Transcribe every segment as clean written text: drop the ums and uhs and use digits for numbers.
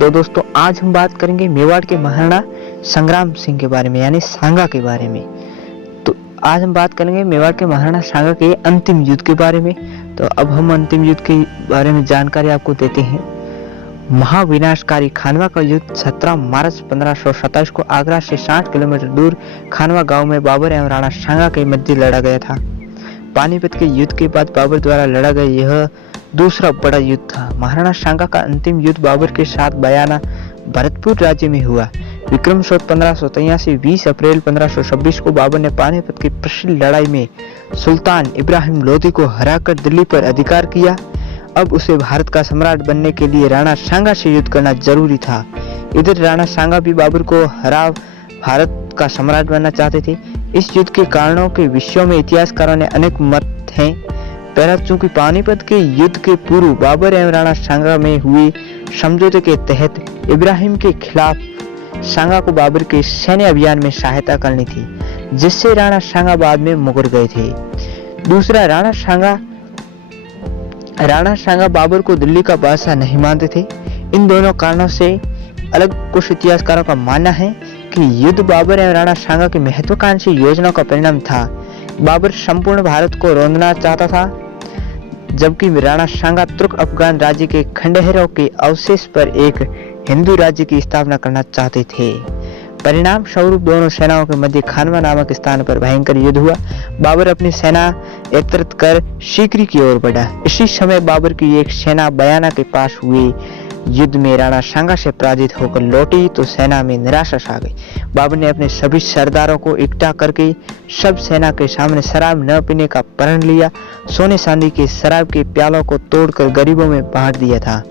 तो दोस्तों आज हम बात करेंगे मेवाड़ के महाराणा संग्राम सिंह के बारे में, यानी सांगा के बारे में। तो आज हम बात करेंगे मेवाड़ के महाराणा सांगा के अंतिम युद्ध के बारे में। तो अब हम अंतिम युद्ध के बारे में जानकारी आपको देते हैं। महाविनाशकारी खानवा का युद्ध 17 मार्च 1527 को आगरा से 60 किलोमीटर दूर खानवा गांव में बाबर एवं राणा सांगा के मध्य लड़ा गया था। पानीपत के युद्ध के बाद बाबर द्वारा लड़ा गया यह दूसरा बड़ा युद्ध था। महाराणा सांगा का अंतिम युद्ध बाबर के साथ बयाना भरतपुर राज्य में हुआ। विक्रम संवत 1583 20 अप्रैल 1526 को बाबर ने पानीपत की प्रसिद्ध लड़ाई में सुल्तान इब्राहिम लोदी को हराकर दिल्ली पर अधिकार किया। अब उसे भारत का सम्राट बनने के लिए राणा सांगा से युद्ध करना जरूरी था। इधर राणा सांगा भी बाबर को हरा भारत का सम्राट बनना चाहते थे। इस युद्ध के कारणों के विषयों में इतिहासकारों ने अनेक मत हैं। पहला, चूंकि पानीपत के युद्ध के पूर्व बाबर एवं राणा सांगा में हुए समझौते के तहत इब्राहिम के खिलाफ सांगा को बाबर के सैन्य अभियान में सहायता करनी थी, जिससे राणा सांगा बाद में मुकर गए थे। दूसरा, राणा सांगा बाबर को दिल्ली का बादशाह नहीं मानते थे। इन दोनों कारणों से अलग कुछ इतिहासकारों का मानना है कि युद्ध बाबर एवं राणा सांगा की महत्वाकांक्षी योजना का परिणाम था। बाबर संपूर्ण भारत को रौंदना चाहता था, जबकि राणा सांगा तुर्क अफगान राज्य के खंडहरों के अवशेष पर एक हिंदू राज्य की स्थापना करना चाहते थे। परिणाम स्वरूप दोनों सेनाओं के मध्य खानवा नामक स्थान पर भयंकर युद्ध हुआ। बाबर अपनी सेना एकत्रित कर सीकरी की ओर बढ़ा। इसी समय बाबर की एक सेना बयाना के पास हुए युद्ध में राणा सांगा से पराजित होकर लौटी तो सेना में निराशा छा गई। बाबर ने अपने सभी सरदारों को इकट्ठा करके सब सेना के सामने शराब न पीने का प्रण लिया। सोने चांदी के शराब के प्यालों को तोड़कर गरीबों में बांट दिया था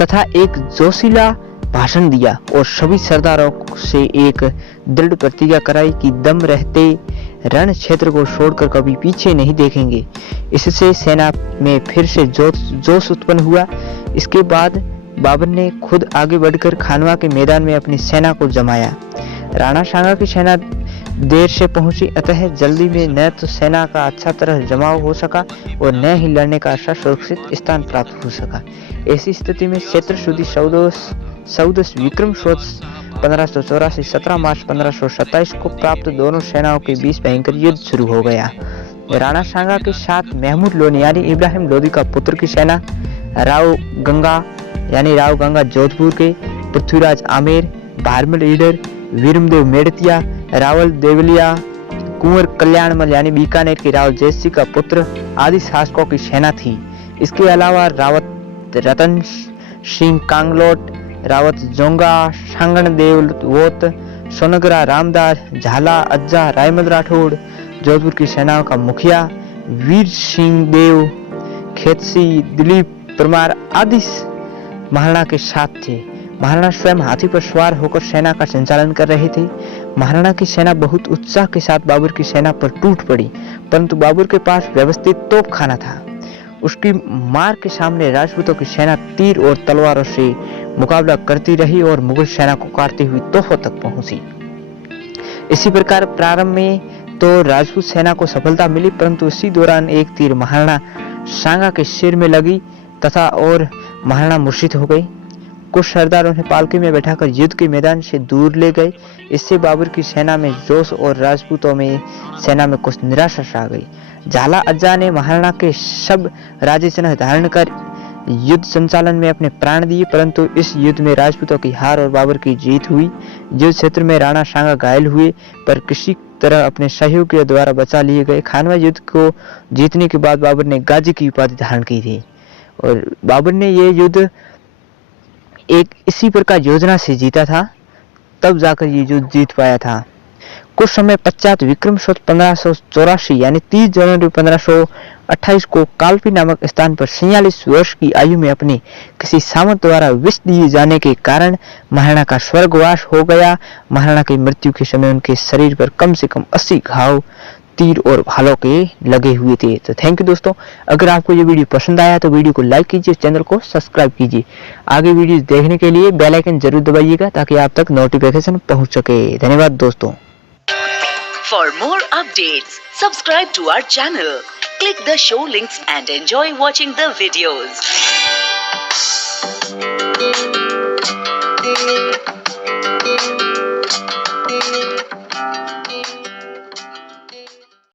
तथा एक जोशीला भाषण दिया और सभी सरदारों से एक दृढ़ प्रतिज्ञा कराई कि दम रहते रण क्षेत्र को छोड़कर कभी पीछे नहीं देखेंगे। इससे सेना में फिर से जोश उत्पन्न हुआ। इसके बाद बाबर ने खुद आगे बढ़कर खानवा के मैदान में अपनी सेना को जमाया। राणा सांगा की सेना देर से पहुंची, अतः जल्दी में न तो सेना का अच्छा तरह जमाव हो सका और न ही लड़ने का अच्छा सुरक्षित स्थान प्राप्त हो सका। ऐसी स्थिति में चैत्र शुदी चौदस विक्रम संवत 1584 17 मार्च 1527 को प्राप्त दोनों सेनाओं के बीच भयंकर युद्ध शुरू हो गया। राणा सांगा के साथ महमूद लोनी यानी इब्राहिम लोदी का पुत्र की सेना, राव गंगा जोधपुर के, पृथ्वीराज आमेर, भारमल ईडर, वीरमदेव मेड़तिया, रावल देवलिया, कुंवर कल्याणमल यानी बीकानेर के राव जयसिंह का पुत्र आदि शासकों की सेना थी। इसके अलावा रावत रतन सिंह कांगलोट, रावत जोंगा, सांगण देववोत, सोनगरा रामदास, झाला अज्जा, रायमल राठौड़, जोधपुर की सेनाओं का मुखिया वीर सिंह देव, खेतसी, दिलीप परमार आदि महाराणा के साथ थे। महाराणा स्वयं हाथी पर सवार होकर सेना का संचालन कर रहे थे। महाराणा की सेना बहुत उत्साह के साथ बाबर की सेना पर टूट पड़ी, परंतु बाबर के पास व्यवस्थित तोपखाना था। उसकी मार के सामने राजपूतों की सेना तीर और तलवारों से मुकाबला करती रही और मुगल सेना को काटती हुई तोफों तक पहुंची। इसी प्रकार प्रारंभ में तो राजपूत सेना को सफलता मिली, परंतु इसी दौरान एक तीर महाराणा सांगा के सिर में लगी तथा और महाराणा मूर्छित हो गए। कुछ सरदार उन्हें पालकी में बैठाकर युद्ध के मैदान से दूर ले गए। इससे बाबर की सेना में जोश और राजपूतों में सेना में कुछ निराशा छा गई। झाला अज्जा ने महाराणा के सब राजे चिन्ह धारण कर युद्ध संचालन में अपने प्राण दिए, परंतु इस युद्ध में राजपूतों की हार और बाबर की जीत हुई। युद्ध क्षेत्र में राणा सांगा घायल हुए, पर किसी तरह अपने सहयोगियों द्वारा बचा लिए गए। खानवा युद्ध को जीतने के बाद बाबर ने गाजी की उपाधि धारण की थी और बाबर ने ये युद्ध एक इसी प्रकार योजना से जीता था, तब जाकर ये युद्ध जीत पाया था। कुछ समय पश्चात विक्रम संवत 1584 यानी 30 जनवरी 1528 को कालपी नामक स्थान पर 46 वर्ष की आयु में अपने किसी सामंत द्वारा विष दिए जाने के कारण महाराणा का स्वर्गवास हो गया। महाराणा की मृत्यु के समय उनके शरीर पर कम से कम 80 घाव तीर और भालों के लगे हुए थे। तो थैंक यू दोस्तों, अगर आपको ये वीडियो पसंद आया तो वीडियो को लाइक कीजिए, चैनल को सब्सक्राइब कीजिए। आगे वीडियो देखने के लिए बेल आइकन जरूर दबाइएगा ताकि आप तक नोटिफिकेशन पहुंच सके। धन्यवाद दोस्तों। For more updates, subscribe to our channel, click the show links and enjoy watching the videos.